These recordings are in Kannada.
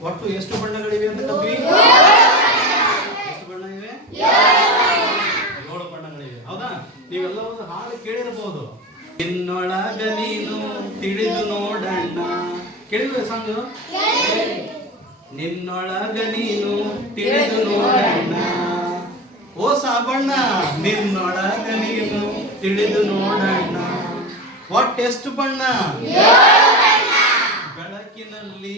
ಎಷ್ಟು ಬಣ್ಣಗಳಿವೆ ಅಂತ ಕಬ್ಬಿ ಎಷ್ಟು ಬಣ್ಣ ಇವೆ ಏಳು ಬಣ್ಣಗಳಿವೆ. ಹೌದಾ? ನೀವೆಲ್ಲ ಒಂದು ಹಾಡು ಕೇಳಿರಬಹುದು ನಿನ್ನೊಳಗ ನೀನು ತಿಳಿದು ನೋಡಣ್ಣ. ಕೇಳಿದ್ವಿ ಸಾಂಗ್ ನಿನ್ನೊಳಗ ನೀನು ತಿಳಿದು ನೋಡಣ್ಣ. ಓ ಸಾಬಣ್ಣ ನಿನ್ನೊಳಗ ನೀನು ತಿಳಿದು ನೋಡಣ್ಣ. ಒಟ್ಟು ಎಷ್ಟು ಬಣ್ಣ. ಬೆಳಕಿನಲ್ಲಿ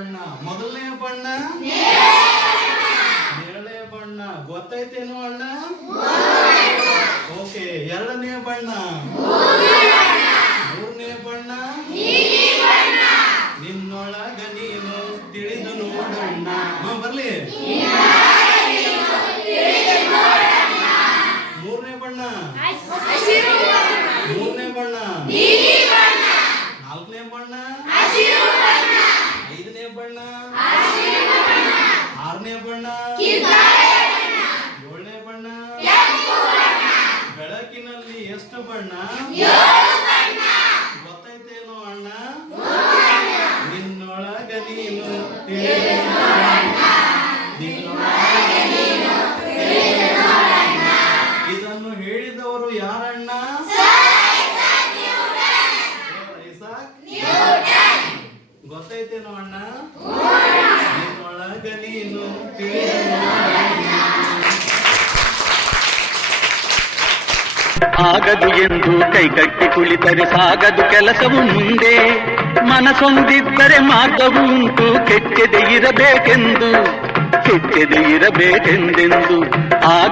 ಬಣ್ಣ, ಮೊದಲನೇ ಬಣ್ಣ? ನೇರಳೆ ಬಣ್ಣ. ಗೊತ್ತೈತೇನು ಅಣ್ಣ? ಓಕೆ, ಎರಡನೇ ಬಣ್ಣ. ಮೂರನೇ ಬಣ್ಣ. ನಿನ್ನೊಳಗ ನೀನು ತಿಳಿದು ನೋಡಣ್ಣ ಬರ್ಲಿ ಮೂರನೇ ಬಣ್ಣ ಮೂರನೇ ಬಣ್ಣ ನಾಲ್ಕನೇ ಬಣ್ಣ ಐದನೇ ಬಣ್ಣ. ಆರನೇ ಬಣ್ಣ. ಏಳನೇ ಬಣ್ಣ. ಬೆಳಕಿನಲ್ಲಿ ಎಷ್ಟು ಬಣ್ಣ? ಗೊತ್ತೈತೇನೋ ಅಣ್ಣ? ನಿನ್ನೊಳಗ ನೀನು. ಇದನ್ನು ಹೇಳಿದವರು ಯಾರಣ್ಣ? ಗೊತ್ತೈತೇನೋ ಅಣ್ಣ ನಿನ್ನೊಳಗ ನೀನು ತಿಳಿದು ನೋಡಣ್ಣ. ಆಗದು ಎಂದು ಕೈಕಟ್ಟಿ ಕುಳಿತರೆ ಸಾಗದು ಕೆಲಸವು ಮುಂದೆ ಮನಸೊಂದಿದ್ದರೆ ಮಾರ್ಗವು ಉಂಟು ಕೆಚ್ಚದೆ ಇರಬೇಕೆಂದು ಕೆಚ್ಚದೆ ಇರಬೇಕೆಂದೆಂದು ಆಗ